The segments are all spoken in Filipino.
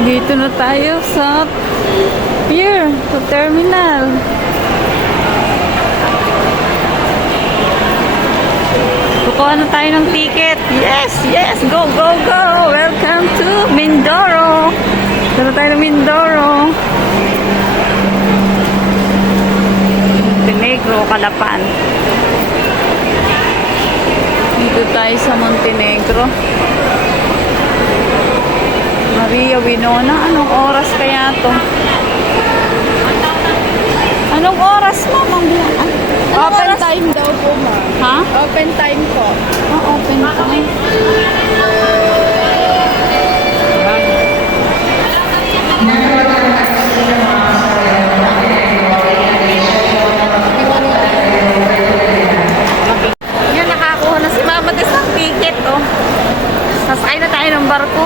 Nandito na tayo sa pier, sa terminal. Kukuha na tayo ng ticket. Yes, yes, go, go, go. Welcome to Mindoro. Dito tayo ng Mindoro. Montenegro, Calapan. Dito tayo sa Montenegro. Maria Winona. Anong oras kaya to? Anong oras mo, Ma'am? Open time daw po, ma'am. Ha? Open time po. Open time. Yan, nakakuha na si Mama Tess ng ticket, oh. Sasakay na tayo ng barko.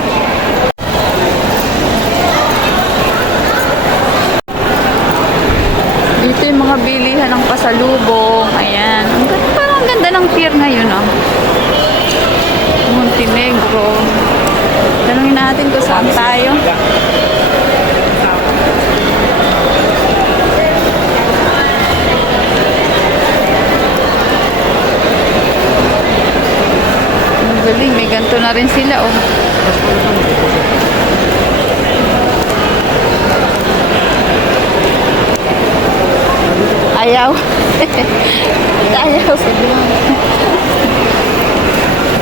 Dito yung mga bilihan ng pasalubong. Ayan. Parang ang ganda ng pier ngayon, oh. Montenegro. Tanungin natin kung saan tayo. Ang galing. May ganito na rin sila, oh. Ayaw. Ayaw.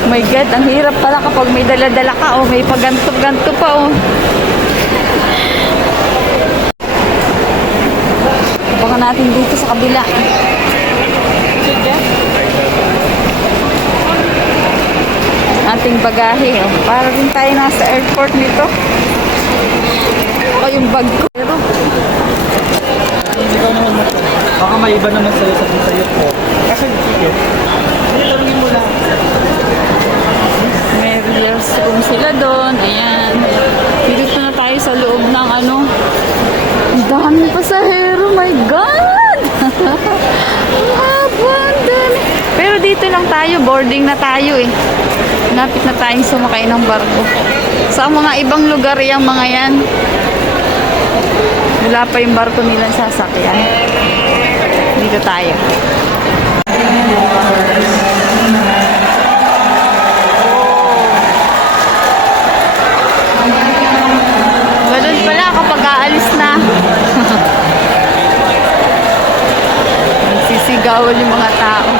Oh my God, ang hirap pala kapag may dala-dala ka o may paganto-ganto pa o. Baka natin dito sa kabila. Ating bagahe. Oh. Para din tayo nasa airport nito. O yung bag ko. Pero, baka may iba naman sa'yo sa sa'yo po. Kasi ticket. Hindi, tanungin mo lang. may reels room sila doon. Ayan. Dito na tayo sa loob ng ano. Ang daming pasahero. My God! Ang haba. Ang dami. Pero dito lang tayo. Boarding na tayo eh. Lapit na tayong sumakay ng barko. Sa mga ibang lugar yung mga yan. Wala pa yung barko nilang sasakyan. Dito tayo. Ganun pala kapag aalis na. Nagsisigawan yung mga tao.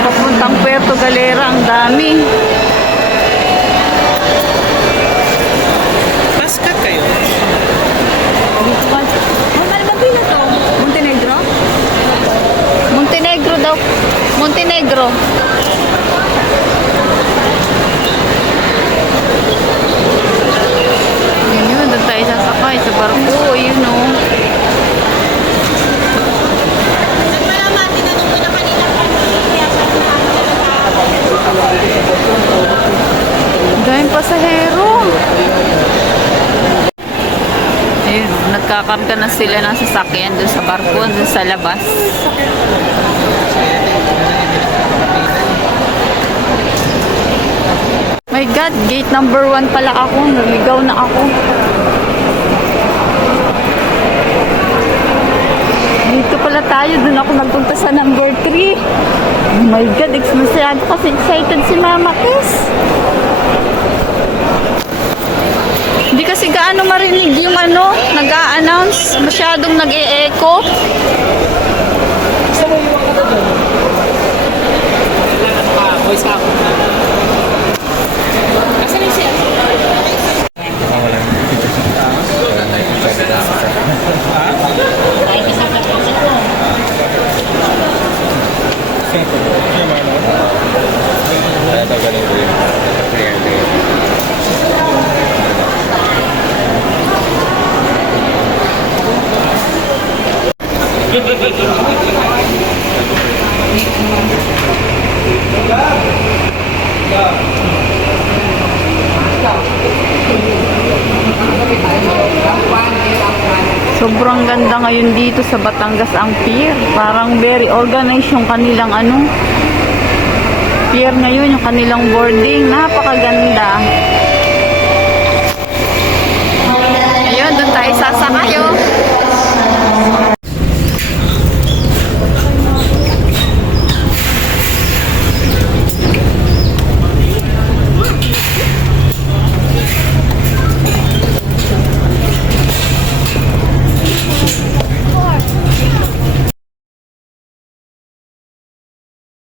Papuntang Puerto Galera, ang dami. Paskat kayo. Montenegro? Montenegro daw. Montenegro. Yun, doon tayo sasakay sa barko. Yun o. Daming pasahero. Ayun, nagkakarga na sila ng sasakyan doon sa barko, doon sa labas. My God, gate number 1 pala ako. Naligaw na ako. Dito pala tayo. Doon ako nagpunta sa number 3. Oh my God, masyado kasi excited si Mama Tess. Hindi kasi gaano marinig yung ano, nag-a-announce. Masyadong nag-e-echo. Gusto mo iwan ka na doon? Voice ka ako. Asan yung siya? Sobrang ganda ngayon dito sa Batangas ang pier. Parang very organized yung kanilang pier ngayon, yung kanilang boarding. Napakaganda. Ayun, doon tayo sasakay.